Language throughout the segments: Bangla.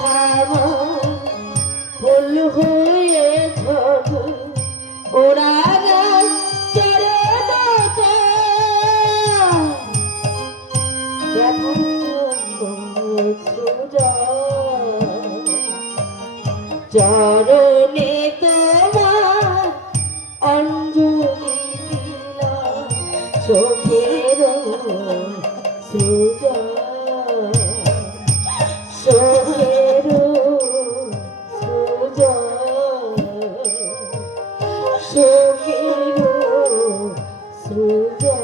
থাম ফুল হয়ে ঝব ওরা চরণে তোমার অঞ্জলি দিলাম চোখের সুজন চোখের সুজন চোখের সুজন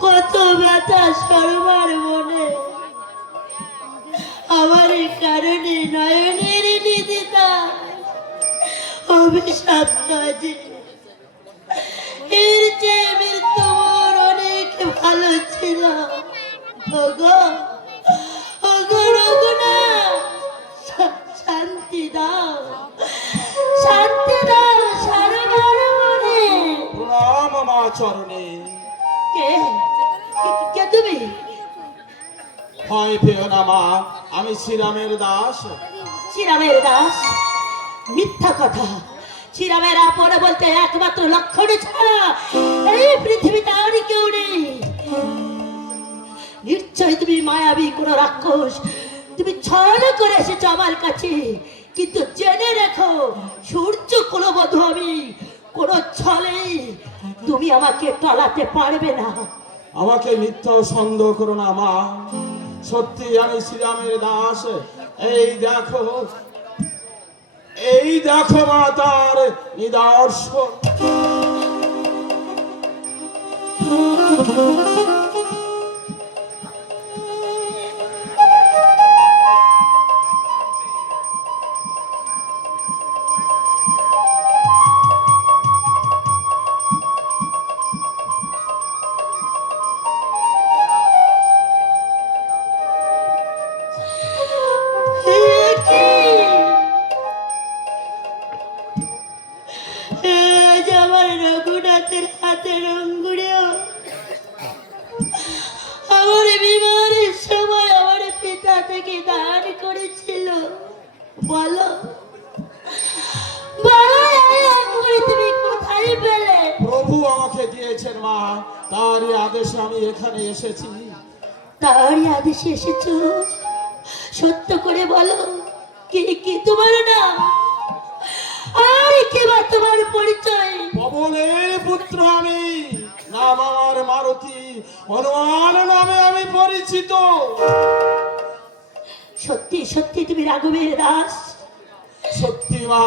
কত ব্যথা সর্বার মনে আমার কারণে নয়নের নিদিতা অভিশাপ কাজে এর চেয়ে মৃত্যু মোর অনেক ভালো ছিল। শান্তি দাও শান্তি দাও সর্বার মনে। প্রণাম মা চরণে। কে তুমি? ভয় পেও না মা, আমি শ্রীরামের দাস। শ্রীরামের দাস? মিথ্যা কথা। শ্রীরামের আপন বলতে একমাত্র লক্ষণ ছাড়া এই পৃথিবীতে আর কেউ নেই। নিশ্চয় তুমি মায়াবী কোন রাক্ষস, তুমি ছল করে এসেছো আমার কাছে। কিন্তু জেনে রেখো সূর্য কুলবধূ আমি, কোন ছলে তুমি আমাকে টলাতে পারবে না। আমাকে মিথ্যা সন্দেহ করো না মা, সত্যি আমি শ্রীরামের দাস। এই দেখো মা তার নিদর্শন। আমার রঘুনাথের হাতের অঙ্গুরেও আমার বিমানের সময় আমার পিতা থেকে দান করেছিল। বলো তুমি কোথায় পেলে? প্রভু আমাকে দিয়েছেন মা, তারই আদেশে আমি এখানে এসেছি। তারই আদেশে এসেছো? সত্য করে বলো, কি কি তোমার নাম আর কি বা তোমার পরিচয়? পবনের পুত্র আমি, নাম আমার মারুতি, হনুমান নামে আমি পরিচিত। সত্যি সত্যি তুমি রাঘবের দাস? সত্যি মা,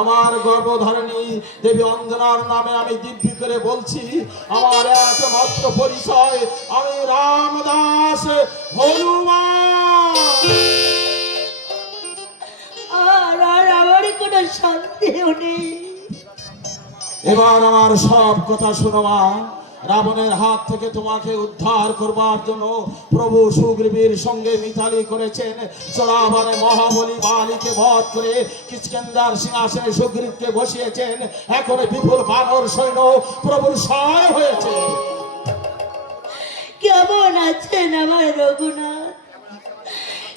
আমার গর্ভধারিণী দেবী অঞ্জনার নামে আমি দিব্যি করে বলছি, আমার একমাত্র পরিচয় আমি রামদাস হনুমান। আর আমার কোনো সন্দেহ নেই। এবার আমার সব কথা শোনো মা। রাবণের হাত থেকে তোমাকে উদ্ধার করবার জন্য প্রভু সুগ্রীবের সঙ্গে মিতালি করেছেন। চড়াবারে মহাবলী বালিকে বধ করে কিষ্কিন্ধার সিংহাসনে সুগ্রীবকে বসিয়েছেন। এখন বিপুল বানর সৈন্য প্রভুর সহায় হয়েছে। কেমন আছেন আমার রঘুনাথ?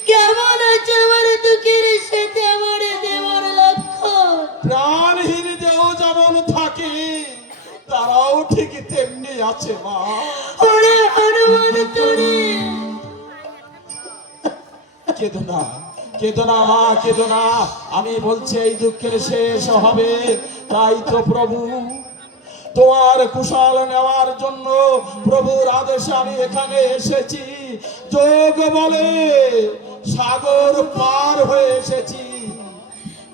কেমন আছে আমার দুঃখের সাথে আমার দেবর লক্ষণ? প্রাণহীন দেহ যেমন থাকে তারাও ঠিক তেমনি আছে মা। ওরে হনুমান তোরে কেঁদো না, কেঁদো না মা, কেঁদো না। আমি বলছি এই দুঃখের শেষ হবে। তাই তো প্রভু তোমার কুশল নেওয়ার জন্য প্রভুর আদেশে আমি এখানে এসেছি। যোগ বলে সাগর পার হয়ে এসেছি।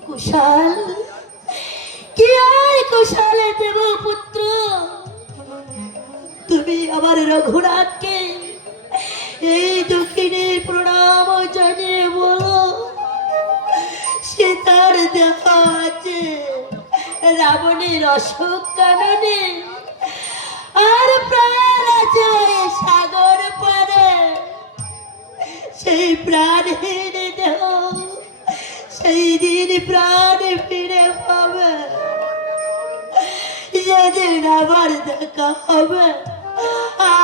কুশল? কি আর কুশলে দেব পুত্র? তুমি আমার রঘুনাথকে এই দক্ষিণে প্রণাম জানিয়ে বলো সীতার দেখা আছে রাবণের অশোক কাননে, আর প্রাণ আছে ওই সাগর পারে। সেই প্রাণহীন দেহ সেই দিন প্রাণে ফিরে পাবে, যেদিন আবার দেখা হবে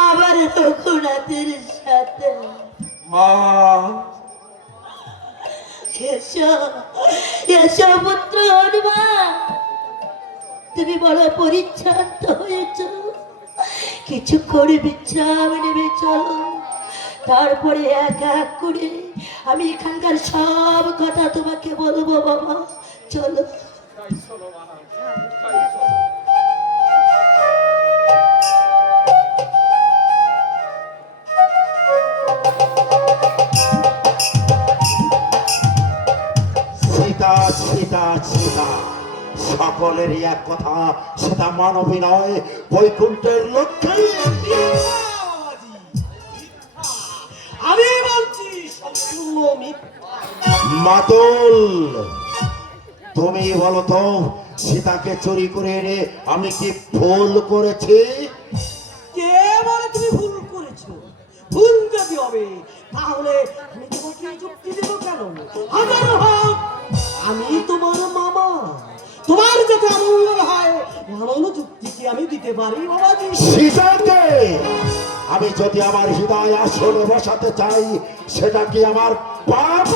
আবার রঘুনাথের সাথে। মা, এসো এসো পুত্র হনুমান, তুমি বড় পরিচ্ছন্ন হয়েছ, কিছুক্ষণ বিশ্রাম নেবে চলো, তারপরে এক এক করে আমি এখানকার সব কথা তোমাকে বলবো বাবা, চলো। সীতা সীতা সীতা, সকলেরই এক কথা, সেটা মানবী নয়, বৈকুণ্ঠের লক্ষ্যে। আমি বলছি সম্পূর্ণ মিথ্যা। মাতুল, তুমি বলো তো, সীতাকে চুরি করে এনে আমি কি ভুল করেছি? কে বলে তুমি ভুল করেছো? ভুল যদি হবে তাহলে আমি তোমাকে যুক্তি দেব কেন? হাজার হোক আমি তোমার মামা, তোমার যাতে আমল হয় এমন যুক্তি কি আমি দিতে পারি বাবাজি? সীতাকে আমি যদি আমার হৃদয় আসলে বসাতে চাই, সেটা কি আমার পাপ?